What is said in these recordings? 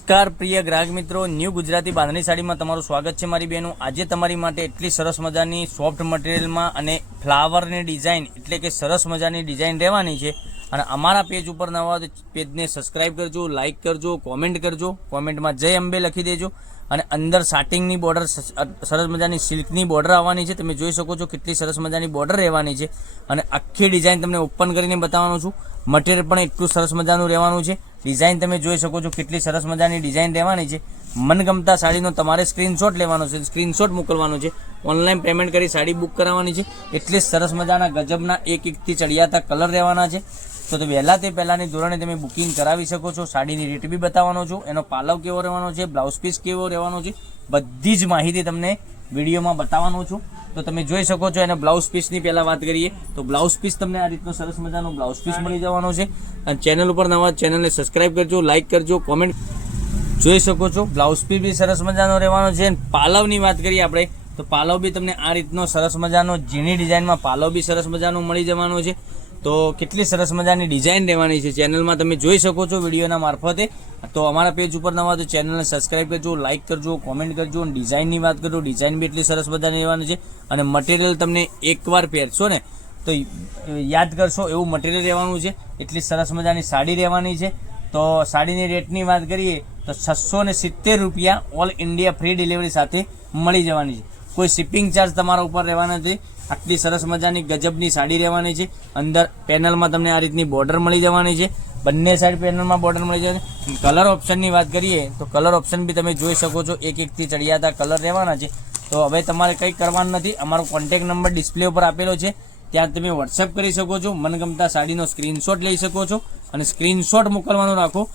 નમસ્કાર પ્રિય ગ્રાહક મિત્રો, ન્યૂ ગુજરાતી બાંધણી સાડીમાં તમારું સ્વાગત છે મારી બહેનો। આજે તમારી માટે એટલી સરસ મજાની સોફ્ટ મટીરિયલમાં અને ફ્લાવરની ડિઝાઇન એટલે કે સરસ મજાની ડિઝાઇન રહેવાની છે। અને અમારા પેજ ઉપર નવા હોય તો પેજને સબસ્ક્રાઈબ કરજો, લાઇક કરજો, કોમેન્ટ કરજો, કોમેન્ટમાં જય અંબે લખી દેજો। અને અંદર સાટિંગની બોર્ડર, સરસ મજાની સિલ્કની બોર્ડર આવવાની છે। તમે જોઈ શકો છો કેટલી સરસ મજાની બોર્ડર રહેવાની છે। અને આખી ડિઝાઇન તમને ઓપન કરીને બતાવવાનો છું। મટીરિયલ પણ એટલું સરસ મજાનું રહેવાનું છે। ડિઝાઇન તમે જોઈ શકો છો કેટલી સરસ મજાની ડિઝાઇન રહેવાની છે। મનગમતા સાડીનો તમારે સ્ક્રીનશોટ લેવાનો છે, સ્ક્રીનશોટ મોકલવાનો છે, ઓનલાઈન પેમેન્ટ કરી સાડી બુક કરાવવાની છે। એટલી સરસ મજાના ગજબના એકથી ચડિયાતા કલર રહેવાના છે। તો વહેલા તે પહેલાંની ધોરણે તમે બુકિંગ કરાવી શકો છો। સાડીની રેટ બી બતાવવાનો છું, એનો પાલવ કેવો રહેવાનો છે, બ્લાઉઝ પીસ કેવો રહેવાનો છે, બધી જ માહિતી તમને વિડીયોમાં બતાવવાનો છું। તો તમે જોઈ શકો છો। એને બ્લાઉઝ પીસની પહેલાં વાત કરીએ તો બ્લાઉઝ પીસ તમને આ રીતનો સરસ મજાનો બ્લાઉઝ પીસ મળી જવાનો છે। અને ચેનલ ઉપર નવા, ચેનલને સબસ્ક્રાઈબ કરજો, લાઇક કરજો, કોમેન્ટ જોઈ શકો છો। બ્લાઉઝ પીસ બી સરસ મજાનો રહેવાનો છે। પાલવની વાત કરીએ આપણે તો પાલવ બી તમને આ રીતનો સરસ મજાનો ઝીણી ડિઝાઇનમાં પાલવ બી સરસ મજાનો મળી જવાનો છે। તો કેટલી સરસ મજાની ડિઝાઇન રહેવાની છે ચેનલમાં તમે જોઈ શકો છો વિડીયોના મારફતે। તો અમારા પેજ ઉપર નવા તો ચેનલને સબસ્ક્રાઈબ કરજો, લાઇક કરજો, કોમેન્ટ કરજો। અને ડિઝાઇનની વાત કરજો, ડિઝાઇન બી એટલી સરસ મજાની રહેવાની છે। અને મટીરિયલ તમને એકવાર પહેરશો ને તો યાદ કરશો એવું મટીરિયલ રહેવાનું છે। એટલી સરસ મજાની સાડી રહેવાની છે। તો સાડીની રેટની વાત કરીએ તો 670 રૂપિયા ઓલ ઇન્ડિયા ફ્રી ડિલિવરી સાથે મળી જવાની છે। કોઈ શિપિંગ ચાર્જ તમારા ઉપર રહેવાના નથી। આટલી સરસ મજાની ગજબની સાડી રહેવાની છે। અંદર પેનલમાં તમને આ રીતની બોર્ડર મળી જવાની છે, બંને સાઈડ પેનલમાં બોર્ડર મળી જવાની। કલર ઓપ્શનની વાત કરીએ તો કલર ઓપ્શન બી તમે જોઈ શકો છો, એકથી ચડિયાતા કલર રહેવાના છે। તો હવે તમારે કંઈ કરવાનું નથી, અમારો કોન્ટેક નંબર ડિસ્પ્લે ઉપર આપેલો છે, ત્યાં તમે વોટ્સએપ કરી શકો છો। મનગમતા સાડીનો સ્ક્રીનશોટ લઈ શકો છો અને સ્ક્રીનશોટ મોકલવાનું રાખો,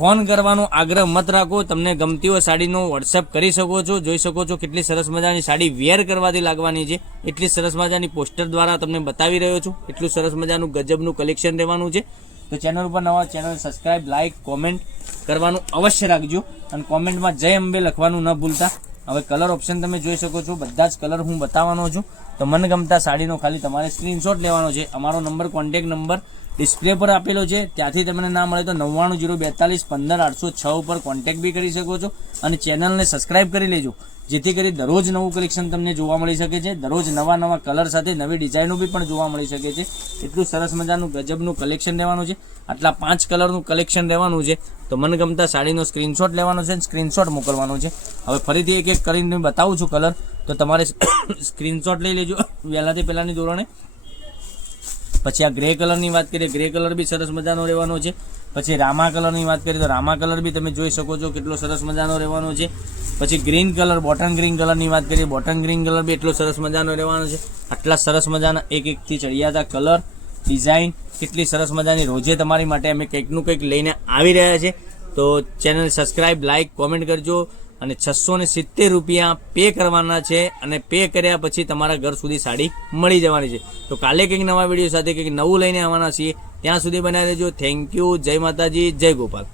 ફોન કરવાનો આગ્રહ મત રાખો। તમને ગમતી હોય સાડીનો વોટ્સએપ કરી શકો છો। જોઈ શકો છો કેટલી સરસ મજાની સાડી વેર કરવાથી લાગવાની છે। એટલી સરસ મજાની પોસ્ટર દ્વારા તમને બતાવી રહ્યો છું। એટલું સરસ મજાનું ગજબનું કલેક્શન રહેવાનું છે। તો ચેનલ ઉપર નવા, ચેનલ સબસ્ક્રાઈબ, લાઇક, કોમેન્ટ કરવાનું અવશ્ય રાખજો અને કોમેન્ટમાં જય અંબે લખવાનું ન ભૂલતા। હવે કલર ઓપ્શન તમે જોઈ શકો છો, બધા જ કલર હું બતાવવાનો છું। તો મનગમતા સાડીનો ખાલી તમારે સ્ક્રીનશોટ લેવાનો છે। અમારો નંબર, કોન્ટેક નંબર ડિસ્પ્લે પર આપેલો છે, ત્યાંથી તમને ના મળે તો 9902415806 ઉપર કોન્ટેક્ટ બી કરી શકો છો। અને ચેનલને સબસ્ક્રાઈબ કરી લેજો, જેથી કરી દરરોજ નવું કલેક્શન તમને જોવા મળી શકે છે। દરરોજ નવા કલર સાથે નવી ડિઝાઇનો બી પણ જોવા મળી શકે છે। એટલું સરસ મજાનું ગજબનું કલેક્શન રહેવાનું છે। આટલા 5 કલરનું કલેક્શન રહેવાનું છે। તો મનગમતા સાડીનો સ્ક્રીનશોટ લેવાનો છે, સ્ક્રીનશોટ મોકલવાનો છે। હવે ફરીથી એક એક કરીને બતાવું છું કલર, તો તમારે સ્ક્રીનશોટ લઈ લેજો વહેલાથી પહેલાંની ધોરણે। પછી આ ગ્રે કલરની વાત કરીએ, ગ્રે કલર બી સરસ મજાનો રહેવાનો છે। પછી રામા કલરની વાત કરીએ તો રામા કલર બી તમે જોઈ શકો છો કેટલો સરસ મજાનો રહેવાનો છે। પછી ગ્રીન કલર, બોટમ ગ્રીન કલરની વાત કરીએ, બોટમ ગ્રીન કલર બી એટલો સરસ મજાનો રહેવાનો છે। આટલા સરસ મજાના એકથી ચડિયાતા કલર, ડિઝાઇન કેટલી સરસ મજાની રોજે તમારી માટે અમે કંઈકનું કંઈક લઈને આવી રહ્યા છે। તો ચેનલ સબસ્ક્રાઈબ, લાઇક, કોમેન્ટ કરજો। અને 670 રૂપિયા પે કરવાના છે અને પે કર્યા પછી તમારા ઘર સુધી સાડી મળી જવાની છે। તો કાલે કંઈક નવા વિડીયો સાથે કંઈક નવું લઈને આવવાના છીએ, ત્યાં સુધી બનાવી દેજો। થેન્ક યુ, જય માતાજી, જય ગોપાલ।